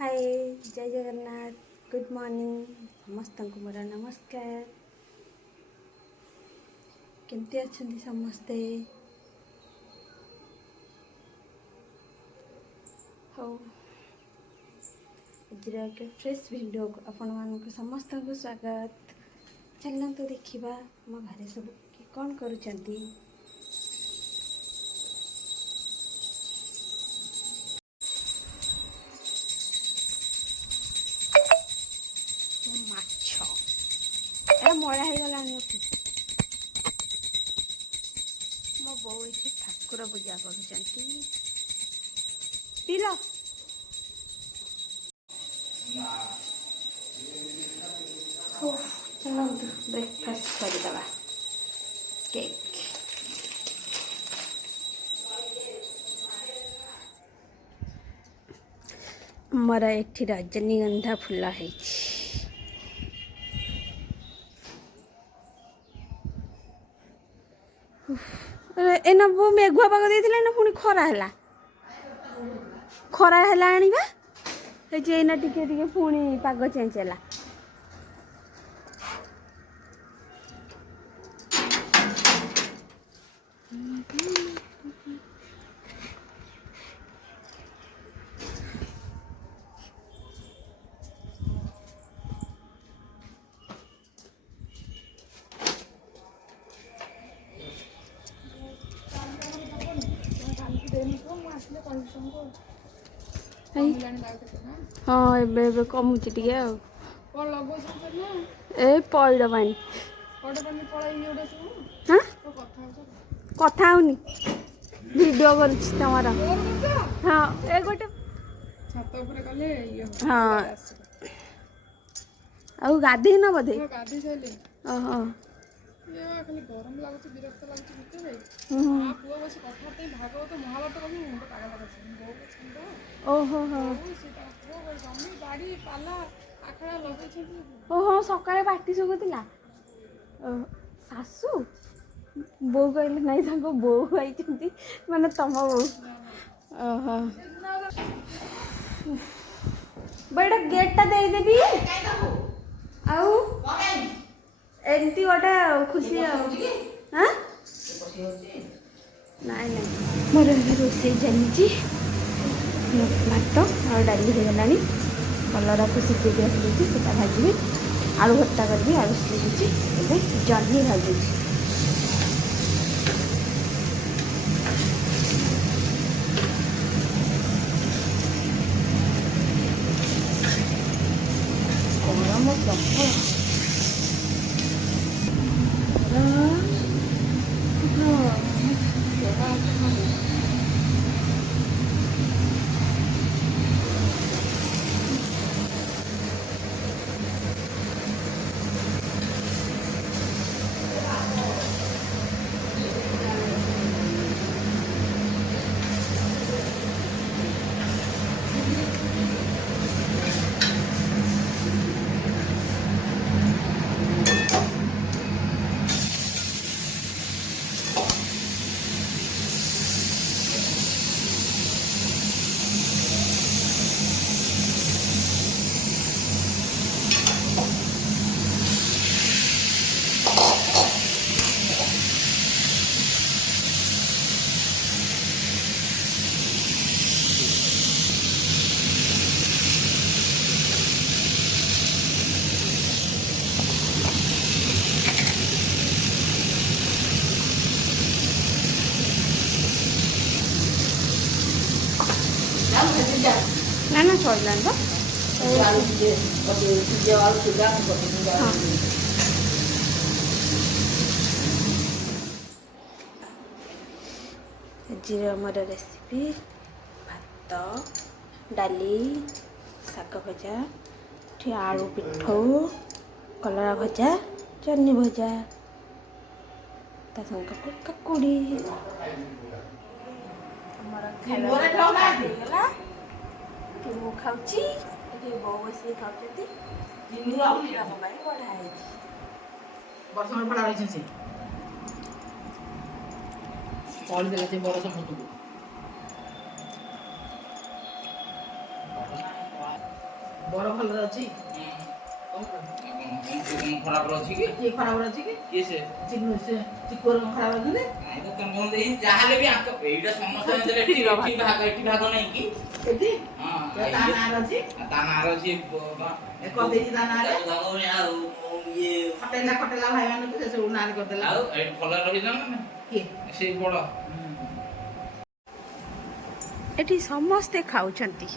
हाय जय Jagannath good morning समस्त को मोर नमस्कार केमती अच्छे समस्ते हो आज फ्रेश वीडियो आपण मान समस्त को स्वागत चलते देखा मो घरे सब कौन करुँच मड़ा हो गला मो बो ये ठाकुर पूजा कर पील चलो ब्रेकफास्ट करदे केक मोर एठी रजनीगंधा फूल है एना वो मेघुआ पाग देथिला ना पुणी खरा है आनिबा एना टिके टिके पुणी पाग चेंज है हाँ ए कमुची टे ए पैड़ पानी हाँ कथा होनी वीडियो कर हाँ ए गोटे हाँ आउ गाधे न बोधे ओहो खाली गरम लागुच विरक्त लागुच भितर पुआ बस कथा भागवत महाभारत कभी मुंड पागल कर ओहो हो जमी बाड़ी पाला आखड़ा लगे ओहो सकाळे पार्टी सुगुतिला सासू बो कहले नहीं ताको बो आइचंती माने तम बो ओहो बड़ा गेट टा दे देबी आउ एमती गोटे खुशी हाँ नाई मोर रोसे चली भात और डाली हो गला कलरा को सिके से भाजी आलू भर्ता करी आलू सिझुची जह्नी भाजुची गरम प्रबल ना ना सर आमर रेसिपी भात डाली शाग भजा ठी आलू पिठौ कलरा भजा चन्नी भजा ता संग काकुड़ी कि मु खाऊची बो बस खाऊती बढ़ा बरसम पड़ा रही छे कॉल देला से बरसम फोटो ବର ଭଲରେ ଅଛି ଖରାପ ଅଛି କି କିଏ ଖରାପ ଅଛି କି କିଏ ସେ ଚିକୁ ସେ ଚିକୁର ଖରାପ ଅଛନ୍ତି ନାଇଁ ଦୋକାନ ବନ୍ଦ ହେଇ ଯାହାହେଲେ ବି ଆଙ୍କ ଏଇଟା ସମସ୍ତେ ଦେଲେ ଏଠି ଭାଗ ନାହିଁ କି ଏଠି ହଁ ତା ନାଁରେ ଅଛି ତା ନାଁରେ ଅଛି କରିଦେଇଛି ତା ନାଁରେ ଆଉ ଇଏ ଖଟେଲା ଭାଇମାନଙ୍କୁ ସେ ସବୁ ନାଁରେ କରିଦେଲା ଆଉ ଏଠି ଭଲରେ ରହିଥାନ୍ତା ନା କିଏ ସେଇ ବଡ଼ ଏଠି ସମସ୍ତେ ଖାଉଛନ୍ତି।